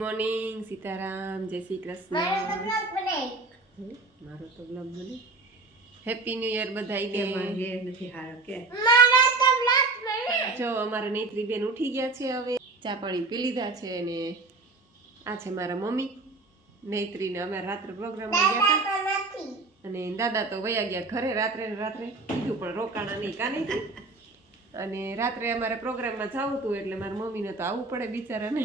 Morning Sitaram જય શ્રી કૃષ્ણ મારો તો બ્લોગ બને. હેપી ન્યુ યર બધાઈને જો અમારા નેત્રી બેન ઉઠી ગયા છે હવે. ચા પાણી પી લીધા છે અને આ છે મારા મમ્મી. નેત્રીને અમે રાત્રે પ્રોગ્રામમાં ગયા હતા. અને દાદા તો વયા ગયા ઘરે રાત્રે ને રાત્રે. કીધું પણ રોકાણા નહીં કાને અને રાત્રે અમારે પ્રોગ્રામમાં જવું હતું એટલે મારા મમ્મીને તો આવવું પડે બિચારાને.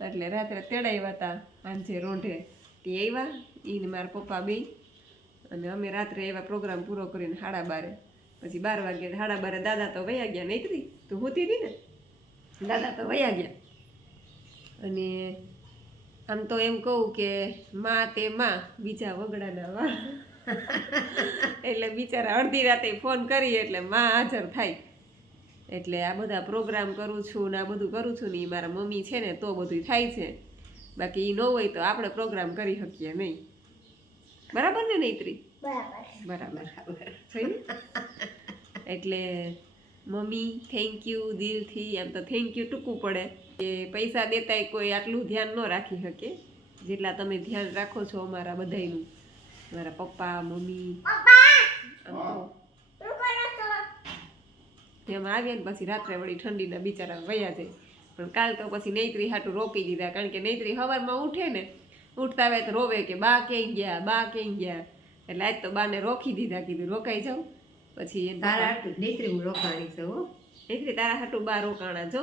એટલે રાત્રે તેડાવ્યા હતા આંજે રોંઢે તે આવ્યા એને મારા પપ્પા બે અને અમે રાત્રે એવા પ્રોગ્રામ પૂરો કરીને સાડા બારે. પછી બાર વાગ્યા સાડા બારે દાદા તો વયા ગયા નીકળી તું હોતી હતી ને? દાદા તો વયા ગયા. અને આમ તો એમ કહું કે માં તે માં, બીજા વગડાના વા એટલે બિચારા અડધી રાતે ફોન કરી એટલે માં હાજર થાય. એટલે આ બધા પ્રોગ્રામ કરું છું ને આ બધું કરું છું ને એ મારા મમ્મી છે ને તો બધું થાય છે. બાકી એ ન હોય તો આપણે પ્રોગ્રામ કરી શકીએ નહીં. બરાબર ને નૈત્રી? બરાબર. થયું? એટલે મમ્મી થેન્ક યુ દિલથી એમ તો થેન્ક યુ ટૂંકું પડે કે પૈસા દેતાય કોઈ આટલું ધ્યાન ન રાખી શકે. જેટલા તમે ધ્યાન રાખો છો અમારા બધાયનું. મારા પપ્પા મમ્મી. આમ તો એમાં આવીએ ને પછી રાત્રે વળી ઠંડીના બિચારા વયા જાય. પણ કાલ તો પછી નૈત્રી હાટું રોકી દીધા. કારણ કે નૈત્રી હવારમાં ઉઠે ને ઉઠતા હોય તો રોવે કે બા ક્યાંય ગયા બા ક્યાંય ગયા. એટલે આજ તો બાને રોકી દીધા કીધું રોકાઈ જાઉં. પછી તારા હાટું નૈત્રી હું રોકાણી છું નૈત્રી તારા હાટું બા રોકાણા જો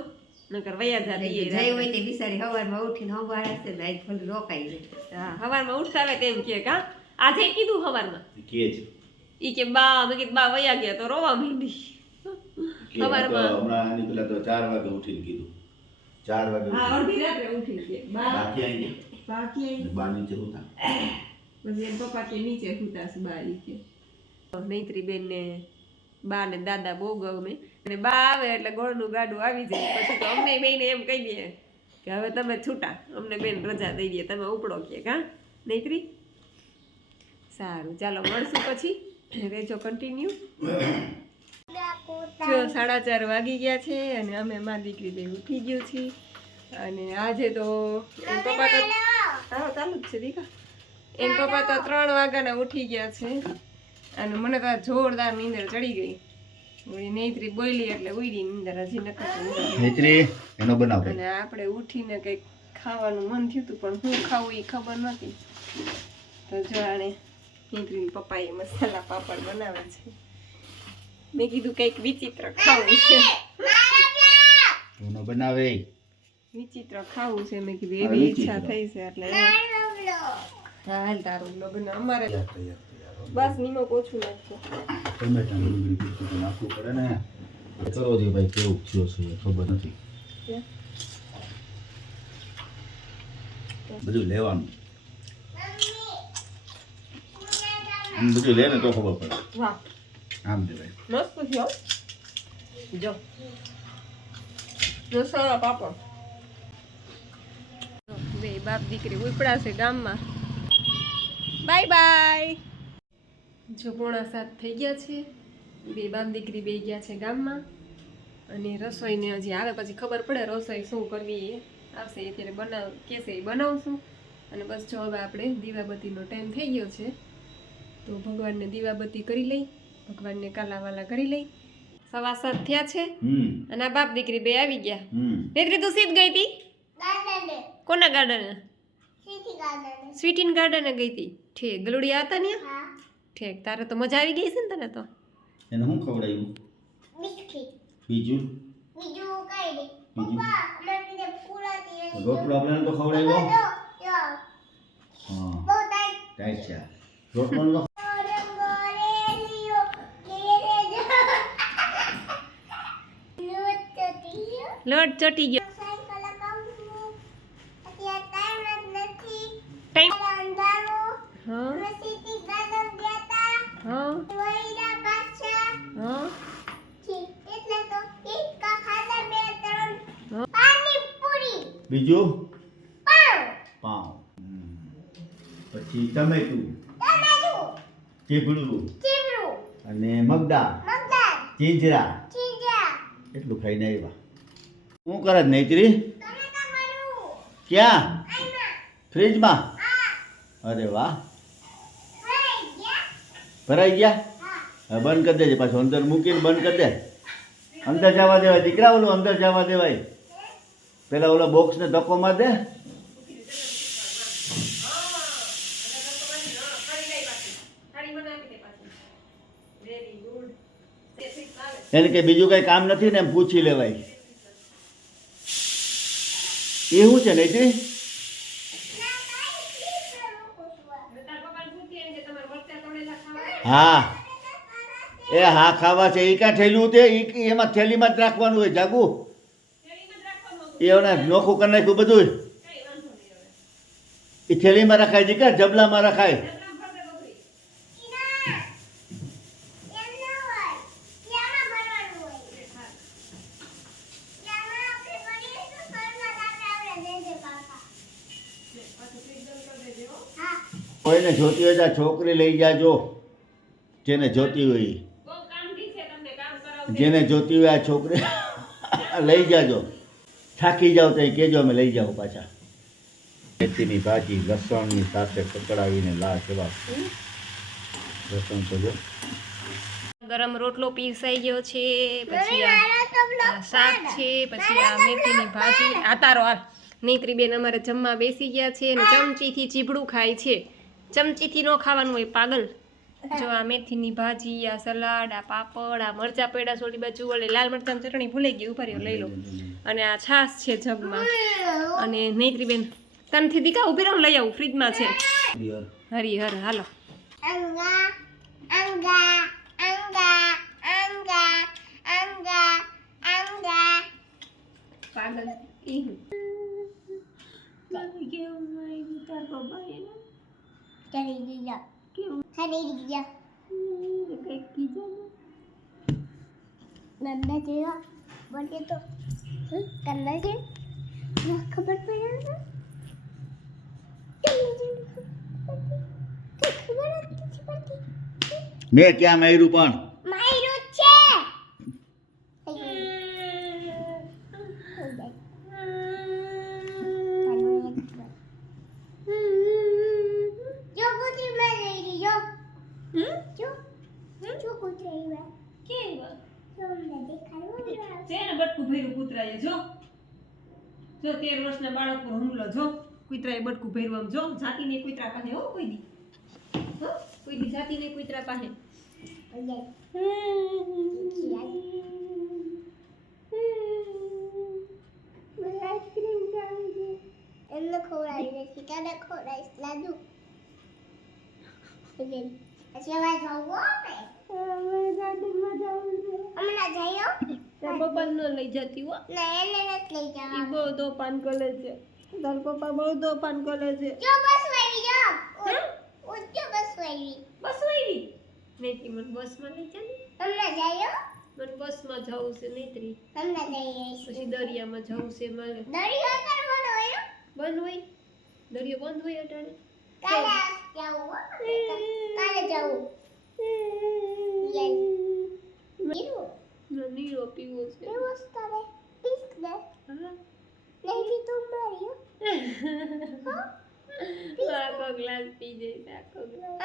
નકર વયા જા જઈ હોય તે બિચારી હવારમાં ઉઠીને હવાર હશે ને આજ થોડું રોકાઈ જાય. હા સવારમાં ઉઠતા આવે તેમ કે કા આજે કીધું હવારમાં? કે છે. ઈ કે બા મેં કીધું બા વયા ગયા તો રોવા માંડી. હમણાં આની પેલા તો ચાર વાગે ઉઠીને કીધું. ચાર વાગે અડધી રાત્રે ઉઠી કે બાકી આવી બાકી ગયા. બા નીચે ઉઠા પછી એમ પપ્પા કે નીચે સુતાસ બા ઈ કે નૈત્રી બેન ને બા ને દાદા બહુ ગમે. અને બા આવે એટલે ગોળનું ગાડું આવી જાય. પછી તો અમને બેને એમ કહી દે કે હવે તમે છૂટા. અમને બેન રજા દઈ દે. તમે ઉપડો કે કા નૈત્રી સારું ચાલો મળશું પછી. રેજો કન્ટિન્યુ જો સાડા ચાર વાગી ગયા છે અને અમે માં દીકરી બે ઉઠી ગયું છે. અને આજે તો એમ પપ્પા તો હા ચાલુ જ છે દીકા એમ પપ્પા તો ત્રણ વાગ્યાના ઉઠી ગયા છે. અને મને તો જોરદાર નીંદર ચડી ગઈ. નૈત્રી બોલી એટલે ઉડી નીંદર હજી નકર નેત્રી એનો બનાવ અને આપણે ઉઠીને કંઈક ખાવાનું મન થયું હતું પણ શું ખાવું એ ખબર નથી તો જાણે નૈત્રી પપ્પા પપ્પાએ મસાલા પાપડ બનાવે છે. મેં કીધું કંઈક વિચિત્ર ખાવું છે. એનો બનાવે? વિચિત્ર ખાવું છે મેં કીધું. હા, એવી વિચિત્ર. ઈચ્છા થઈ છે એટલે હા હાલ તારું લગ્ન અમારે. બસ નિમક ઓછું નાખજો. ટમેટાનું ડુંગળી પીસું તો નાખવું પડે ને. કરો જે ભાઈ કેવું થયો છે એ ખબર નથી. બધું લેવાનું. આમ બધું લે ને તો ખબર પડે. વાહ. આમ લેવાય મસ્ત થયો જો. મસાલા પાપડ. બે બાપ દીકરી ઉપડાશે ગામમાં. Bye bye. જો પોણા સાત થઈ ગયા છે. બે બાપ દીકરી બે ગયા છે ગામમાં. અને રસોઈને હજી આવે પછી ખબર પડે રસોઈ શું કરવી એ. આવશે એ ત્યારે બનાવ કેસે એ બનાવશું. અને બસ જો હવે આપણે દીવાબત્તીનો ટાઈમ થઈ ગયો છે. તો ભગવાનને દીવાબત્તી કરી લઈ. ભગવાનને કાલાવાલા કરી લઈ. સવા સાત થયા છે અને આ બાપ દીકરી બે આવી ગયા. હમ. દીકરી તું સીધ ગઈ હતી કોના ગાર્ડન? સ્વીટીન ગાર્ડને. ગઈ હતી ઠીક. ગલુડિયા હતા ને ઠીક. તારે તો મજા આવી ગઈ છે ને તને તો? એને શું ખવડાવ્યું બીજું? બીજું રોટલો આપણે તો ખવડાવ્યો? હા. ટાઈટ. છે રોટલો લોટ ચોટી ગયો. હા. હા. હા. બીજું? પાવ પછી ટમેટું. ચીબડું. અને મગદા ચીજરા. એટલું ખાઈને આવ્યા. શું કરે નૈત્રી? ક્યાં? ફ્રીજમાં? અરે વાહ. ભરાઈ ગયા? બંધ કરી દેજે પાછું. અંદર મૂકીને બંધ કરી દે. અંદર જવા દેવાય. દીકરા ઓલું અંદર જવા દેવાય. પેલા ઓલા બોક્સને ધક્કો માર દે. એને કે બીજું કઈ કામ નથી ને એમ પૂછી લેવાય. એ શું છે નૈત્રી હા. એ હા ખાવા છે એ ક્યાં થેલું તે? એમાં થેલીમાં જ રાખવાનું હોય, જાગુ. એ નોખું કરી નાખ્યું બધું એ થેલીમાં રખાય ક્યાં જબલામાં રખાય? કોઈને જોતી હોય ત્યાં આ છોકરી લઈ જાજો. જેને જોતી હોય ઈ. બહુ કામથી છે તમને કામ કરાવશે જેને જોતી હોય આ છોકરી લઈ જાજો. થાકી જાવ તો કહેજો અમે લઈ જાઓ પાછા. મેથીની ભાજી લસણની સાથે કકડાવીને લા જવા લસણ તો જો. ગરમ રોટલો પીસાઈ ગયો છે પછી આ શાક છે પછી આ મેથીની ભાજી. આ તારો હાલ. નેત્રી બેન અમારે જમવા બેસી ગયા છે અને ચમચીથી ચીભડું ખાય છે. ચમચીથી ન ખાવાનું હોય પાગલ. જો આ મેથીની ભાજી આ સલાડ આ પાપડ આ મરચા પેડા સોડી બાજુ ઓલે લાલ મરચાની ચટણી ભૂલાઈ ગઈ ઉપર લઈ લો. અને આ છાશ છે જગમાં. અને નૈત્રીબેન તનથી દીકા ઊભી રહો લઈ આવું ફ્રીજમાં છે. હરી હર હાલો પાગલ ઈ હું. પાગલ કેવું માર્યું તાર પપ્પાએ ને? કેવું હમ, કંઈક કીધું ને? ખબર પડે મેં ત્યાં મેર્યું પણ માયરું છે જો કુતરી માં લઈ રહી જો હમ? જો જો કુતરી માં કેવા? જો મને દેખાડવું છે ને બટકું ભર્યું કૂતરાએ જો જો તેર વર્ષના બાળક જો કૂતરાએ બટકું ભર્યું આમ જો જાતી ને કુતરા પાસે હો કોઈ દી. હો કોઈ દી જાતી ને કુતરા પાસે. એમને ખવડાવી ખવડાવીશ જવું હમણાં પપ્પા ન લઈ જતી હો. ના એને નથી લઈ બહુ તોફાન કરે છે. તાર પપ્પા બહુ તોફાન કરે છે. જો બસ આવી જો? ઉચ્ચ બસ આવી બસ આવી નેત્રી મને બસમાં લઈ ચાલી જાયો મન બસ બસમાં જવું છે નેત્રી. તમને જઈએ પછી દરિયામાં જવું છે મારે. દરિયો કરવાનો હોય બંધ હોય? દરિયો બંધ હોય અટાણે? કાલે જાવું કાલે જાવું. પીવું ના નીરો પીવો છે. પીવો છે પીસ દે. હા. નહીં પીતું મારી આખો ગ્લાસ પી જઈશ આખો ગ્લાસ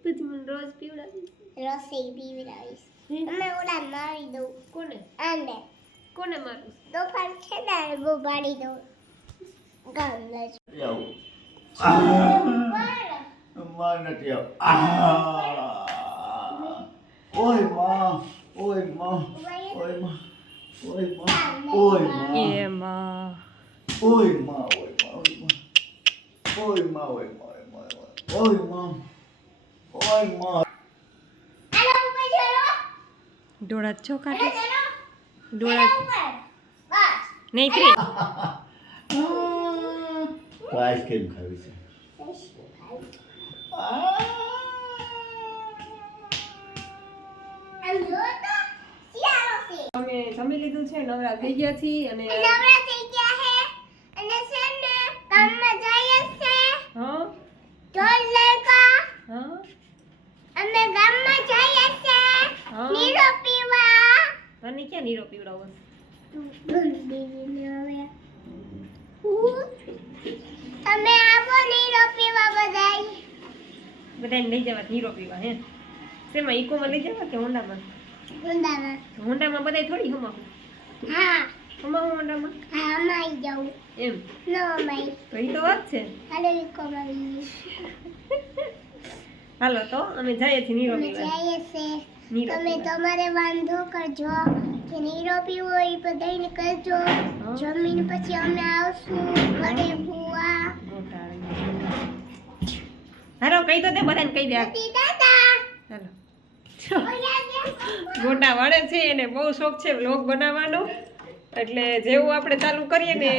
પછી મને રોજ પીવડાવીશ રસોઈ પીવડાવીશ હે? અમે ઓલા મારી દઉં કોને આને કોને મારું તોફાન છે ને બહુ પાડી દઉં ગામ લઈ આવું માં નથી આવ! ઓયમાં ઓયમાં ઓયમાં ઓયમાં ઓયમાં એમાં ઓયમાં ઓયમાં ઓયમાં ઓયમાં ઓયમાં ઓયમાં ઓયમાં આલો ઉપર ચલો ડોળા છો કાઢે ચલો ડોળા છે નવરા થઈ ગયા છીએ અને નવરા થઈ ગયા છે અને છે ને ગામમાં જઈએ છે હા? ઢોલ લેકા હા? અમે ગામમાં જઈએ છે નીરો પીવા. તને ક્યાં નીરો પીવડાવો? તમે આવો નીરો પીવા બધાય. બધાને લઈ જવા નીરો પીવા હે? શેમાં ઇકોમાં લઈ જવા કે હોન્ડામાં? ગુંદામાં હોન્ડામાં બધાય થોડી હમા હા. હા અમાઈ જાઉં એમ? ન અમાઈ તો એ તો વાત છે. હાલો હાલો તો અમે જઈએ છીએ નીરો પીવા. જઈએ છે તમે તમારે વાંધો કરજો કે નીરો પીવો એ બધાને કરજો. પછી અમે આવશું ઘરે ભૂવા. હાલો કહી દો બધાને કહી દે. દાદા. હાલો. ગોટા વળે છે એને બહુ શોખ છે વ્લોગ બનાવવાનો. એટલે જેવું આપણે ચાલુ કરીએ ને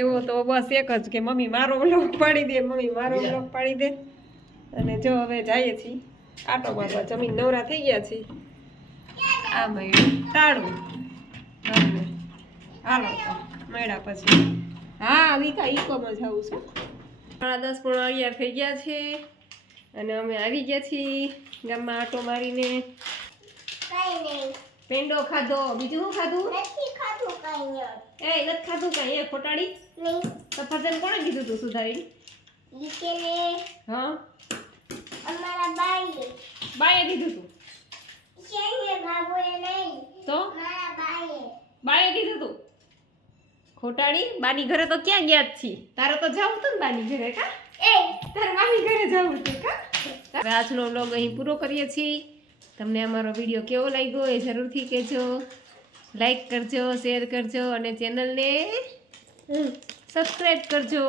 એવો તો બસ એક જ કે મમ્મી મારો વ્લોગ પાડી દે, મમ્મી મારો વ્લોગ પાડી દે. અને જો હવે જઈએ છીએ. આટો મારવા જમીન નવરા થઈ ગયા છીએ આ મળ્યું તાળું. હાલો તો પછી. હા, વિકા ઈકોમાં જવું છું સાડા દસ પણ અગિયાર થઈ ગયા છે. અને અમે આવી ગયા છીએ ગામમાં આટો મારીને. કઈ નહીં. પેંડો ખાધો. બીજું શું ખાધું? નથી ખાધું કઈ એ નથી ખાધું કઈ. એ ખોટાડી. નહીં. સફરજન કોણે કીધું તું સુધારી લીકેને હા? અમારા બાઈએ. બાઈએ કીધું તું? શેને બાબુએ નહીં. તો? મારા બાઈએ. બાઈએ કીધું તું? ખોટાડી બાની ઘરે તો ક્યાં ગયા છી તારે તો જવું તું ને બાની ઘરે કા? એ. તારે બાની ઘરે જવું તું કા? આજનો વ્લોગ અહીં પૂરો કરીએ છીએ. તમને અમારો વીડિયો કેવો લાગ્યો એ જરૂરથી કહેજો. લાઈક કરજો શેર કરજો અને ચેનલને સબસ્ક્રાઈબ કરજો.